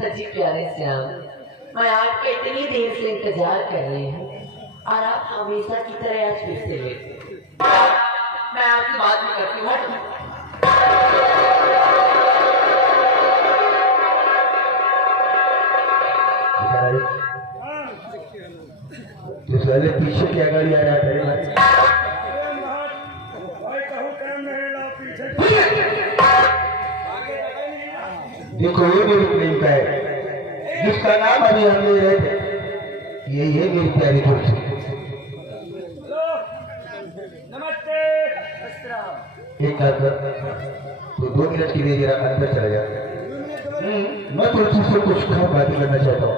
सच्ची प्यारे श्याम, मैं आपके इतनी देर से इंतजार कर रही हूँ और आप हमेशा की तरह आज फिर से लेट। मैं आपसे बात नहीं करती हूँ। तो साले पीछे क्या गाड़ी आ रहा है? देखो ये मेरी प्रेम का है जिसका नाम अभी हम ले रहे थे, ये मेरी प्यारी कुर्सी। नमस्ते। एक बात तो 2 मिनट के लिए जरा अंदर चला जा। मैं तुझसे से कुछ खास बातें करना चाहता हूँ।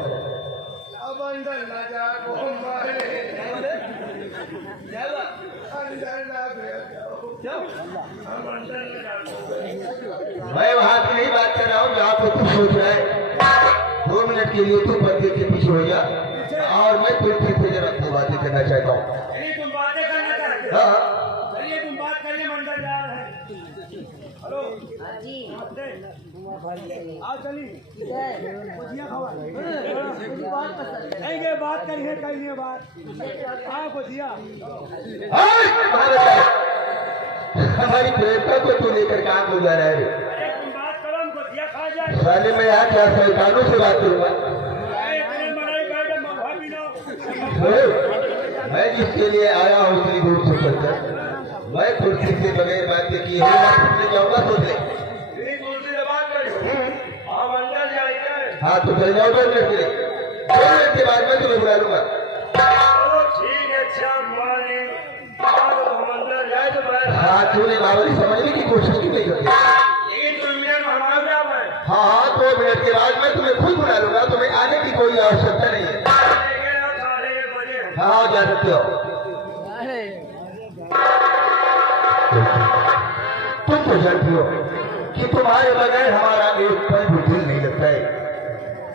मैं वहां की नहीं बात कर रहा हूँ जहाँ पे तू सोच रहा है। 2 मिनट के लिए तू पर्दे के पीछे हो जा और मैं तुझसे से जरा अपनी बातें करना चाहता हूँ। तुम बातें करना चाहते हो? हाँ चलिए तुम बात करिए, मंडल जा रहा है। हेलो जी आओ चलिए। नहीं ये बात करिए, करिए बात। आओ बुझिया। हमारी प्रेमता को तू लेकर कहाँ को जा रहा है? अरे तुम बात करो, हम बुझिया खा जाए। साले मैं यहाँ क्या शैतानों से बात करूँगा? मैं जिसके लिए आया हूँ उतनी दूर से चलकर मैं कुर्सी के बगैर बातें की है जाऊंगा सोच ले। हाँ तो चल जाओ 2 मिनट के लिए। 2 मिनट के बाद मैं तुम्हें बुला लूंगा। ठीक है हाँ तूने बावली समझने की कोशिश क्यों नहीं करती? हाँ 2 मिनट के बाद मैं तुम्हें खुद बुला लूंगा। तुम्हें आने की कोई आवश्यकता नहीं है। हाँ जा सकते हो। तुम तो जानती हो कि तुम्हारे बगैर हमारा एक पल भी दिल नहीं लगता है।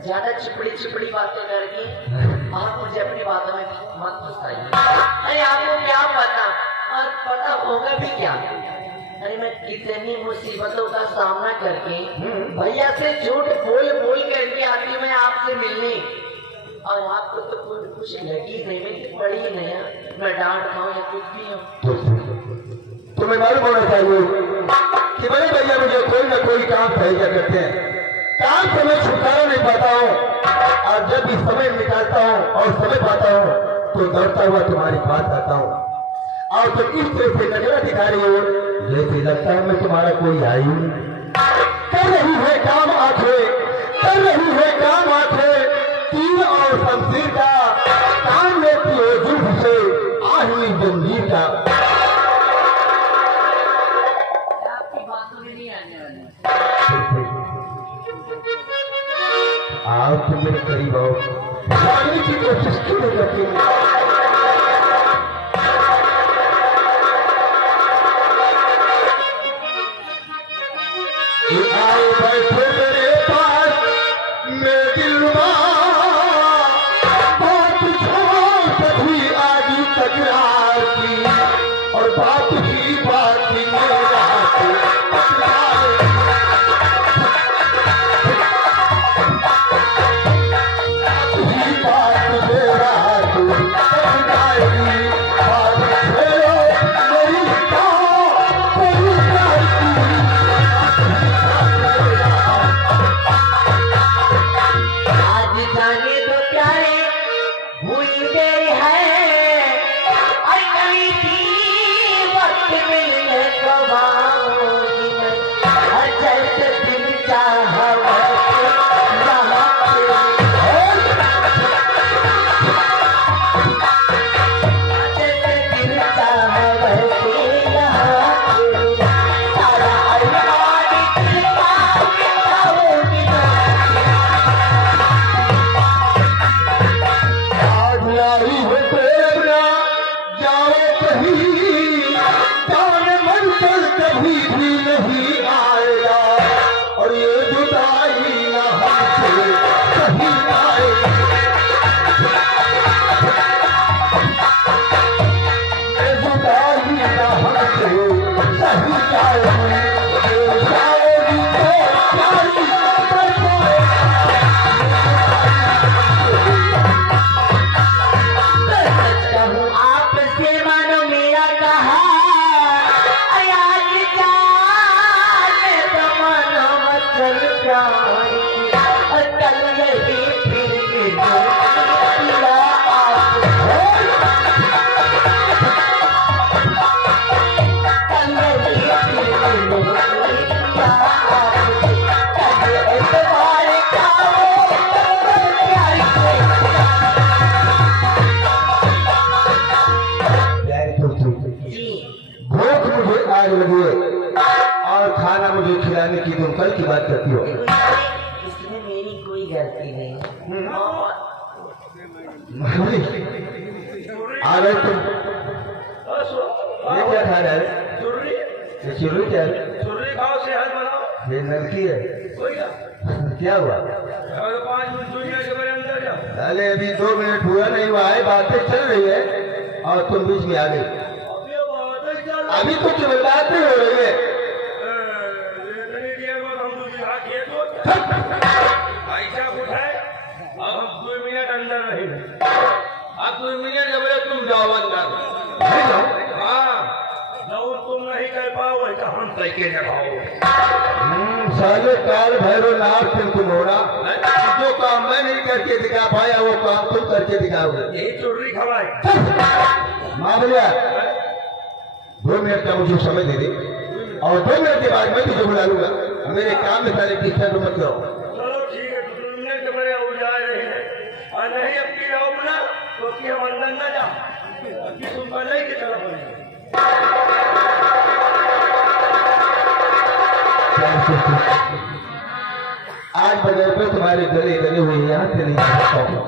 ज्यादा चिपड़ी बातें करके आप मुझे अपनी बातों में मत फंसाइए। अरे आपको क्या पता, और पता होगा भी क्या। अरे मैं कितनी मुसीबतों का सामना करके भैया से झूठ बोल करके आती हूँ मैं आपसे मिलने, और आपको तो कुछ लगी नहीं। मैं बड़ी नया मैं डांट खाऊं या कुछ भी हूँ। तुम्हें मालूम होना चाहिए कि मेरे भैया मुझे कोई ना कोई काम भेजा करते हैं। काम से मैं छुटकारा नहीं पाता हूँ, और जब भी समय निकालता हूँ और समय पाता हूँ तो दौड़ता हुआ तुम्हारे पास आता हूँ। और तुम इस तरह से नजर दिखा रही हो जैसे लगता है मैं तुम्हारा कोई आई कर रही है काम आंखें, कर रही है काम आंखें तीर और शमशीर का, काम लेती हो जुल्फ से आही जंजीर का। आपकी बातों में नहीं आने वाली। आप तो मेरे करीब आओ, जानने की कोशिश क्यों नहीं करती? आओ बैठो मेरे पास मेरे दिलवा, बात छोड़ सभी आदि तकरार की, और बात ही बात मेरा कभी भी नहीं आएगा, और ये जुदा चल प्यार की कल यही फिर पिया भूख मुझे आज लगी है और खाना मुझे खिलाने की तुम कल की बात करती हो। इसमें मेरी कोई गलती नहीं आ गए तुम, ये क्या खा रहे हैं? ये चुर्री क्या है? चुर्री खाओ, सेहत बनाओ। ये नलकी है, कोई क्या? क्या हुआ? 5 मिनट दुनिया के बारे में अंदर जाओ। अरे अभी 2 मिनट हुआ नहीं हुआ है, बातें चल रही है और तुम बीच में आ गई। अभी तो केवल बातें हो रही है। ऐसा कुछ है, अब हम 2 मिनट अंदर रहेंगे। अब 2 मिनट जब तुम जाओ अंदर। हाँ, जो तुम नहीं कर पाओ वैसा हम तरीके से खाओ। साले काल भैरव नाथ तुम होना, जो काम मैं नहीं करके दिखा पाया वो काम तुम करके दिखाओगे। यही चुर्री खवाई। माँ बोलिया 2 मिनट का मुझे समय दे दे और 2 मिनट के बाद मैं तुझे बुला लूंगा। मेरे काम में सारे ठीक तो मत करो। चलो ठीक है, 2 मिनट के बड़े हो जा रहे हैं और नहीं अब की रहो ना तो कि हम अंदर न जाओ कि तुम पहले ही चला पड़ेगा। आज बगैर पे तुम्हारे गले गले हुए यहाँ से नहीं आ सकता हूँ।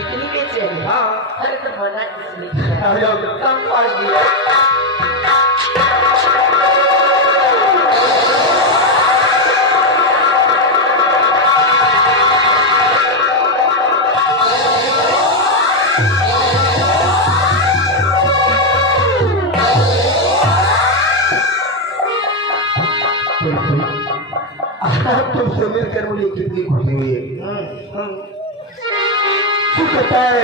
इतनी बेचैनी। हाँ, अरे तो मना किसने किया? आ जाओ। कम पहुंच गया। तुमसे मिलकर मुझे कितनी खुशी हुई है। शुक्र है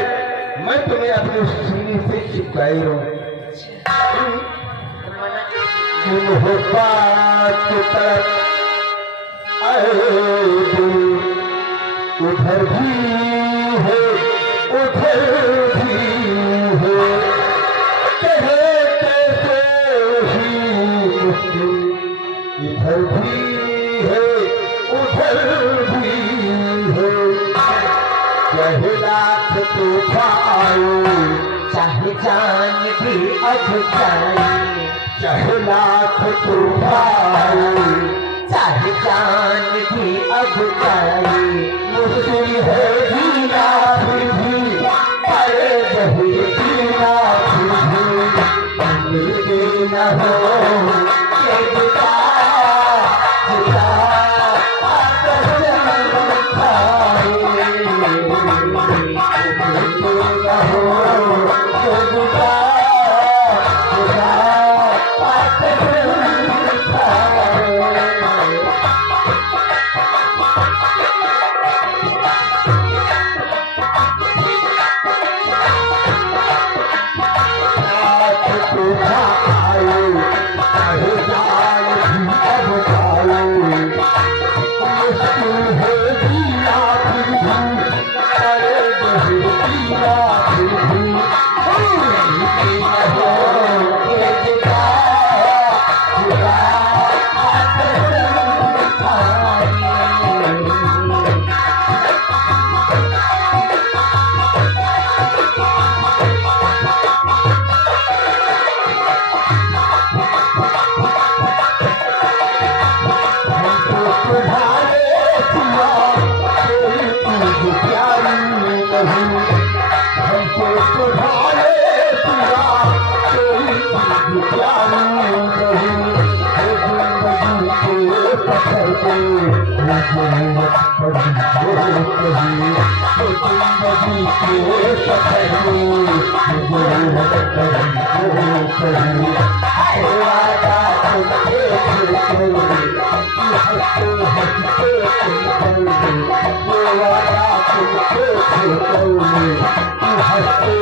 मैं तुम्हें अपने सीने से चिपकाई हूँ। तुम हो पास की तरफ आए दिल, उधर भी है उधर भी है, कहे कैसे ही मुश्किल, इधर भी है उधर भी है, चाहे लाख तूफान चाहे जान भी अब जाए, चाहे लाख तूफान चाहे जान भी अब जाए, मुश्किल है जीना फिर भी, अरे नहीं जीना फिर भी, मिलके न हो ये जुदा जुदा आकर जन्म खाए, मिलके न हो ये जुदा जुदा आकर जन्म खाए। हंसते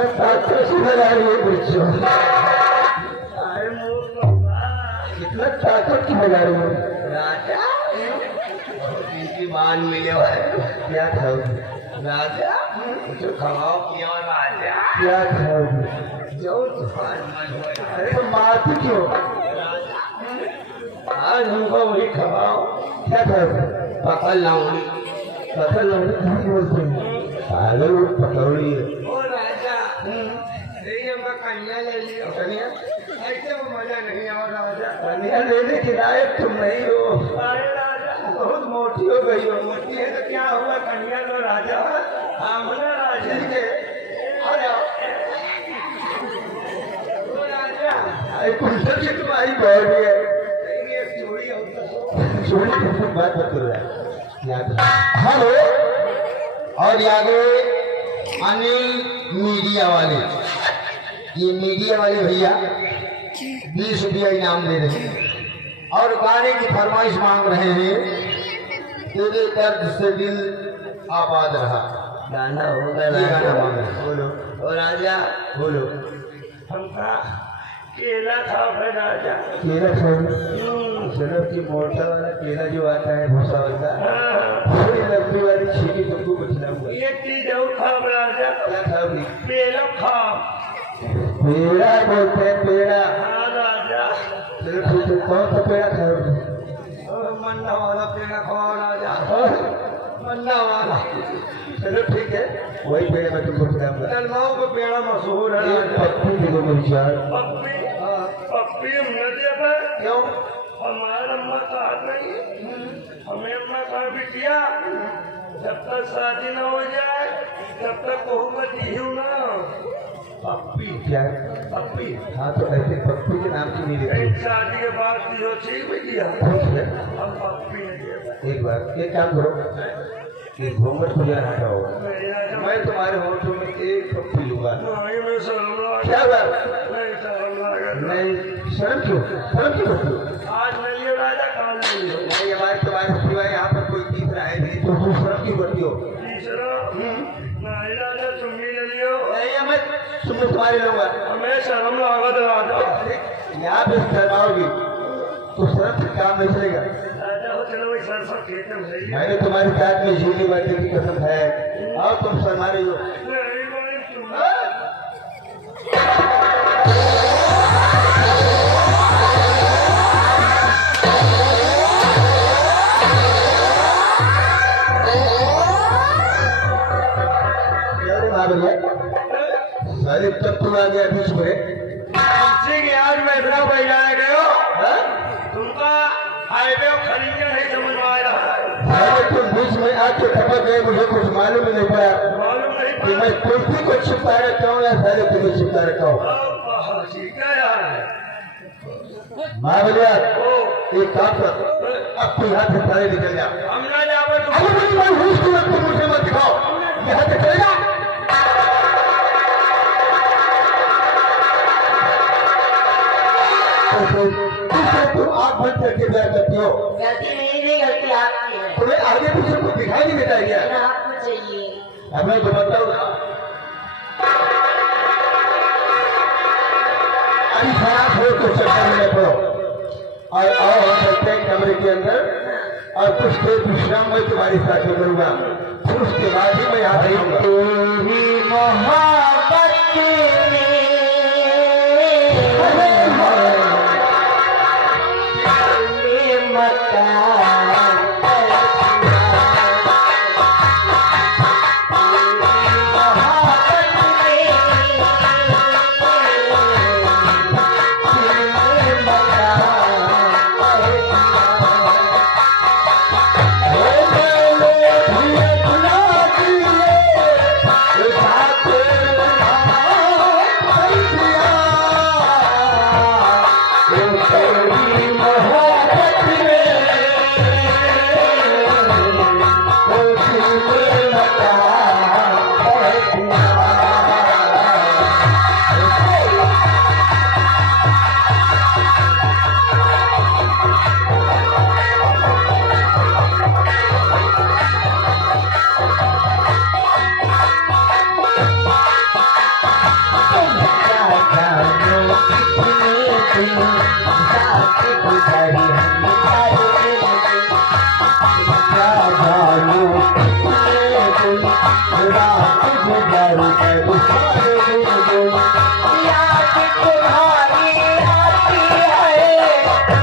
कितना ताकत से लगा रही है बच्चों, अरे मूर्ख बाबा, कितना ताकत की लगा रही है। राजा इनकी मान मिले भाई, क्या खाओगे? राजा कुछ खवाओ पियो राजा, क्या खाओगे? जो तुम्हारा मन हो। अरे तो मारती क्यों? आज हमको वही खवाओ, क्या खाओगे? पकड़ लाऊंगी। पकड़ लोगे नहीं बोलते हैं, पागल वो पकौड़ी है। ओ राजा, देखिए हमका कन्या ले लियो। कन्या? ऐसे वो मजा नहीं आ राजा। कन्या लेने के लायक तुम नहीं हो, अरे राजा बहुत मोटी हो गई हो। मोटी है तो क्या हुआ, कन्या लो राजा, हम ना राजा। ठीक है, अरे ओ राजा, अरे कुंडल की तुम्हारी बॉडी है, देखिए चोरी होता तो चोरी की बात बता रहा है। हेलो, और आगे अनिल मीडिया वाले, ये मीडिया वाले भैया 20 रुपया इनाम दे रहे हैं और गाने की फरमाइश मांग रहे हैं। तेरे दर्द से दिल आबाद रहा, गाना होगा ये गाना राजा। मांग रहे हैं। बोलो ओ राजा, बोलो। हमका केला खाओ है राजा। केला खाओ? चलो की मोटा वाला केला जो आता है भूसा वाला, हाँ, थोड़ी लंबी वाली छीटी तुमको बचना हुआ। एक चीज और खाओ राजा, क्या खाओगी? पेड़ा खाओ। पेड़ा बोलते हैं, पेड़ा। हाँ राजा, चलो ठीक है, कौन सा पेड़ा खाओगे? और मन्ना वाला पेड़ा खाओ राजा, और? मन्ना वाला। चलो ठीक है, वही पेड़ा मैं तुमको खिलाऊंगा। ललमाओं का पेड़ा मशहूर है एक राजा। पप्पी दे दो मेरी जान। पप्पी, पप्पी हम न दे पाए, क्यों? हमारा अम्मा कहा नहीं, हमें अम्मा कहा बिटिया जब तक शादी न हो जाए तब तक बहुमत जीव ना। पप्पी, क्या है? पप्पी हाँ तो ऐसे पप्पी के नाम की नहीं कहीं देते। शादी के बाद जो ठीक बिटिया, ठीक है, हम पप्पी नहीं दे पाए। एक बार एक काम करो, ये घूंघट को जरा हटाओ। नहीं राजा, मैं तुम्हारे होठों में एक पप्पी लूंगा। नहीं मैं शर्म लगा, क्या बात? नहीं शर्म लगा। नहीं, शर्म क्यों? शर्म क्यों करते हो? आज नहीं लियो राजा, काल नहीं लियो। नहीं, हमारे तुम्हारे सिवा यहाँ पर कोई दिख रहा है नहीं, तो तुम शर्म क्यों करती हो? तीसरा, नहीं राजा तुम भी ले लियो, नहीं, मैं तुमने तुम्हारे लूंगा। हमें शर्म लागत राजा। यहाँ पे शर्माओगी तो शर्म से काम नहीं चलेगा। राजा हो चलो वही सरसों खेत में भेजिए। मैंने तुम्हारे साथ में झीली बातें की कसम है, और तुम शर्मा रही हो। नहीं भाई तुम अरे माँ भैया, अरे तब तुम आ गया बीच में। ठीक है, आज मैं इतना बैठाया गयो, हाँ? तुमका हाईवे खरीदने नहीं समझ में आ रहा है। अरे तुम बीच में आके टपक गए, मुझे कुछ मालूम ही नहीं पड़ा मालूम नहीं कि मैं कुर्सी को छिपा रखा हूँ या सारे तुम्हें छिपा रखा हूँ। ठीक है यार, माँ भैया, ओ एक काम कर, अब तू यहाँ से सारे निकल जा। हम ना जावे तुम। अरे मेरी बात हुई, तुम मुझे मत दिखाओ, यहाँ से चले जा। तुम आँख बंद करके प्यार करती हो, गलती मेरी नहीं, गलती आपकी है। तुम्हें आगे पीछे कुछ दिखाई नहीं देता है क्या? लेकिन आपको चाहिए। अब मैं तो बताऊँ ना, अभी खराब हो तो चक्कर में पड़ो और आओ हम चलते हैं कमरे के अंदर और कुछ देर विश्राम में तुम्हारे साथ में करूंगा, फिर उसके बाद ही मैं यहाँ आऊंगा। तेरी मोहब्बत में मकान साथ याद तुम्हारी आती है,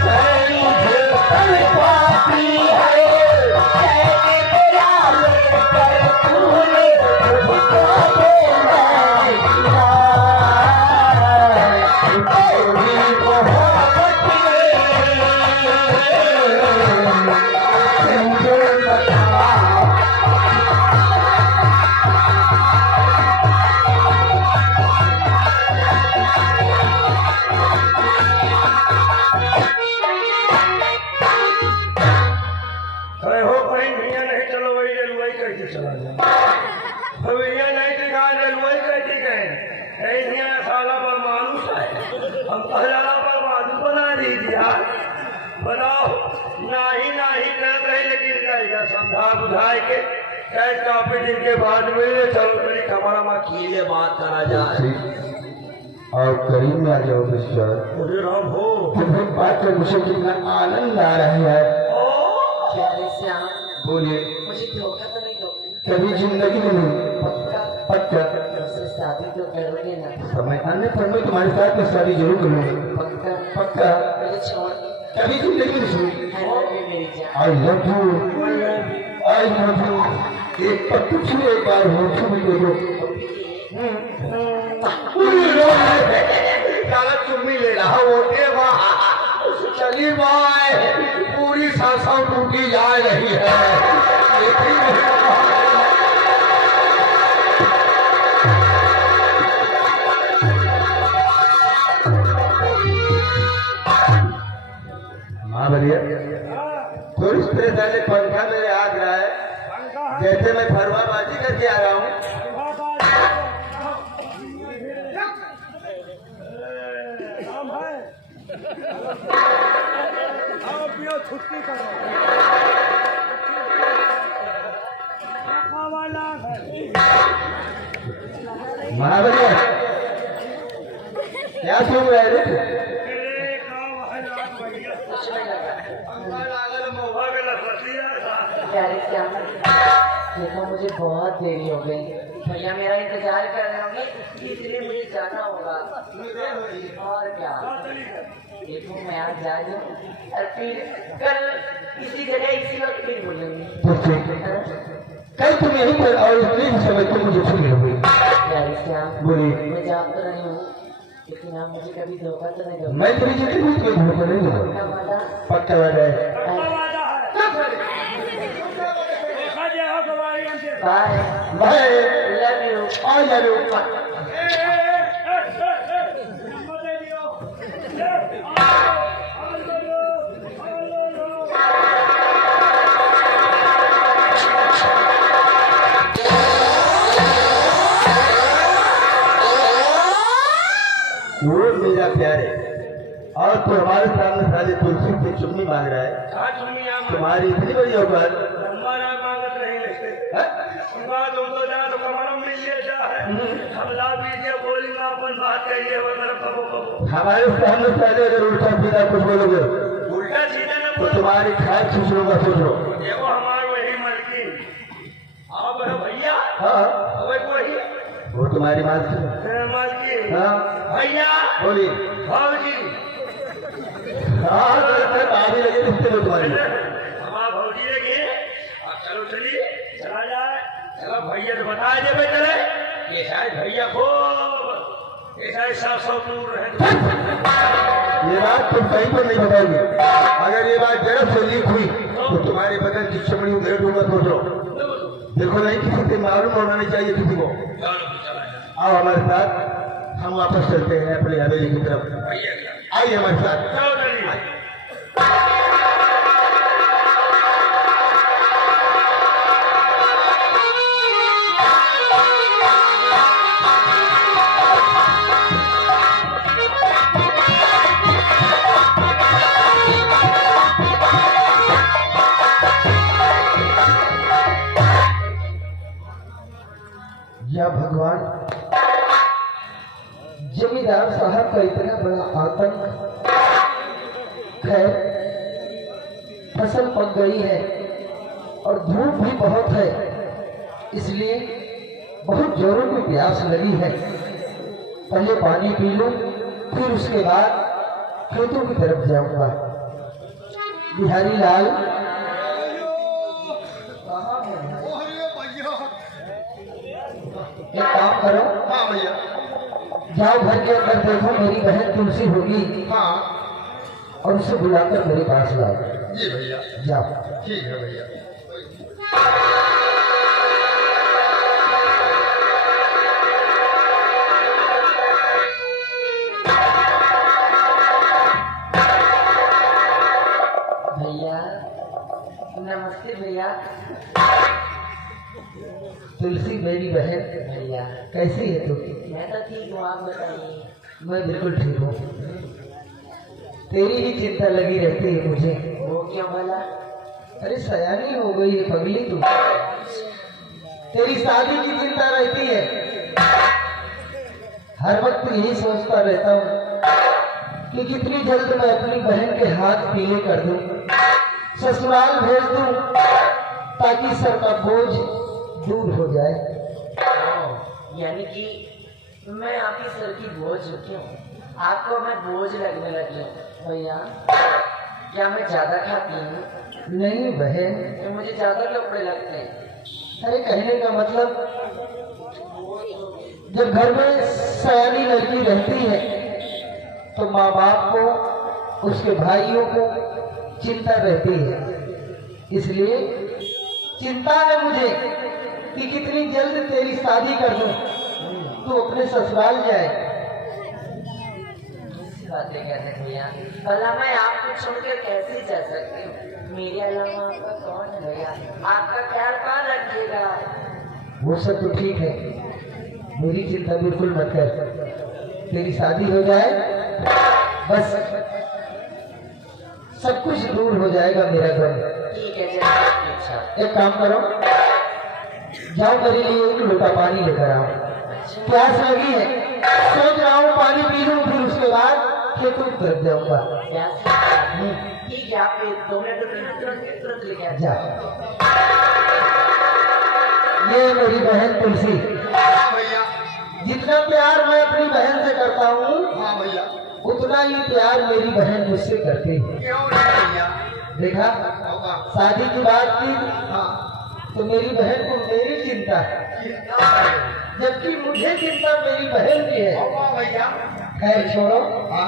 सही जो पाती है, कहने तेरा लेकर तूने मुझको देना किया, तेरी मोहब्बत में मुझे बता। अरे हो भाई भैया नहीं चलो वही रेलवे कैसे चला जाए भैया नहीं दिखा रेलवे कैसे गए नहीं भैया साला पर मानुस है हम पहला पर मानुस बना दीजिए बताओ नहीं नहीं कर रहे लेकिन जाएगा समझा बुझाए के चाहे काफी दिन के बाद मिले चलो मेरी कमरा में कीले बात करा जाए और करीब में आ जाओ मिस्टर। मुझे राम हो तुम्हें बात कर मुझे कितना आनंद आ रहा है। प्यारे श्याम, बोलिए। मुझे धोखा तो नहीं दोगे? कभी जिंदगी में नहीं। पक्का? पक्का। मुझसे शादी तो करोगे ना? समय आने पर मैं तुम्हारे साथ में शादी जरूर करूंगा। पक्का? पक्का। मुझे छोड़ कभी जिंदगी में छोड़ी। I love you मेरी जान। आई love you, I love you. एक पत्तू छू एक बार हो छू दे दो। चुम्मी ले रहा वो चली बाय पूरी सांसों टूटी जा रही है। हाँ भैया थोड़ी पहले पंखा मेरे हाथ रहा है जैसे मैं फरवाबाजी करके आ रहा हूँ। छुट्टी करो महाबलिया क्या सुन रहे रे? प्यारे श्याम, देखो मुझे बहुत देरी हो गई, भैया मेरा इंतजार कर रहे होंगे इसलिए मुझे जाना होगा। और क्या देखो मैं आज जा रही हूँ और फिर कल इसी जगह इसी वक्त फिर बोलेंगे। कल तुम यहीं पर और इतने ही समय तुम मुझे छू लोगे। प्यारे श्याम, बोलिए। मैं जान तो रही हूँ लेकिन आप मुझे कभी धोखा तो नहीं दोगे? मैं तेरी जिंदगी में कोई धोखा नहीं दूंगा। वादा? पक्का वादा है। Bye bye. Love you. I love you. वो मेरा प्यारे और तो हमारे सामने साले तुलसी से चुम्मी मांग रहा है। तुम्हारी इतनी बड़ी औकात। हमारा मांगत नहीं लगते तुम तो जान तो कमरा में ले जा है हमला दीजिए बोली में अपन बात करिए वो तरफ कबो हमारे सामने साले अगर उल्टा सीधा कुछ बोलोगे उल्टा सीधा न तो तुम्हारी खाए खींच लूंगा। सोच लो। देखो हमारे वही मलकिन आप भैया हाँ वही वो तुम्हारी माँ मालकिन हाँ भैया बोलिए। भाजी हाँ आगे लगे रिश्ते में तुम्हारी। हमारा भौजी लगे अब चलो चलिए चला जाए चलो भैया तो बता दे भाई चले ये शायद भैया खूब ऐसा ऐसा सौ दूर रहे। ये बात तुम कहीं पर नहीं बताओगे। अगर ये बात जरा से लीक हुई तो तुम्हारे बदन की चमड़ी उधेड़ दूंगा। सोचो देखो नहीं किसी से मालूम होना नहीं चाहिए किसी को। आओ हमारे साथ हम वापस चलते हैं अपनी हवेली की तरफ। आइए हमारे साथ। या भगवान जमींदार साहब का इतना बड़ा आतंक है। फसल पक गई है और धूप भी बहुत है इसलिए बहुत जोरों की प्यास लगी है, पहले पानी पी लूं, फिर उसके बाद खेतों की तरफ जाऊंगा। बिहारी लाल, एक काम करो, हाँ भैया। जाओ घर के अंदर, देखो मेरी बहन तुलसी होगी, हाँ और उसे बुलाकर मेरे पास लाओ। जी भैया, जाओ। ठीक है भैया। भैया नमस्ते भैया। तुलसी मेरी बहन, भैया कैसी है तू? मैं तो ठीक हूँ, आप बताइए। मैं बिल्कुल ठीक हूँ। तेरी ही चिंता लगी रहती है मुझे। वो क्यों भला? अरे सयानी हो गई है पगली तू, तेरी शादी की चिंता रहती है। हर वक्त यही सोचता रहता हूँ कि कितनी जल्द मैं अपनी बहन के हाथ पीले कर दूं, ससुराल भेज दूं, ताकि सर का बोझ दूर हो जाए। यानी कि मैं आपकी सर की बोझ क्यों? आपको मैं बोझ लगने लगी हूँ भैया। क्या मैं ज्यादा खाती हूँ? नहीं बहन, तो मुझे ज्यादा कपड़े लगते हैं। अरे कहने का मतलब, जब घर में सयानी लड़की रहती है तो माँ बाप को, उसके भाइयों को चिंता रहती है। इसलिए चिंता है मुझे कि कितनी जल्द तेरी शादी कर दूं, तू अपने ससुराल जाए। ऐसी बातें कहते हैं भैया। भला मैं आपको छोड़कर कैसे जा सकती हूँ? मेरे अलावा आपका कौन है भैया? आपका ख्याल कौन रखिएगा? वो सब तो ठीक है, मेरी चिंता बिल्कुल मत कर। तेरी शादी हो जाए, बस सब कुछ दूर हो जाएगा मेरा गम। ठीक है, जैसे आपकी इच्छा। एक काम करो, जाओ मेरे लिए एक लोटा पानी लेकर आओ, प्यास लगी है। सोच रहा हूँ पानी पी लूं, फिर उसके बाद खेतों की तरफ जाऊंगा। ठीक है, आप 2 मिनट तुरंत लेके आ जा। ये मेरी बहन तुलसी, हाँ भैया। जितना प्यार मैं अपनी बहन से करता हूँ, हाँ भैया। उतना ही प्यार मेरी बहन मुझसे करती है। क्यों नहीं भैया? देखा, होगा। शादी की बात की हाँ। तो मेरी बहन को मेरी चिंता है, जबकि मुझे चिंता मेरी बहन की है। होगा भैया। खैर छोड़ो, हाँ।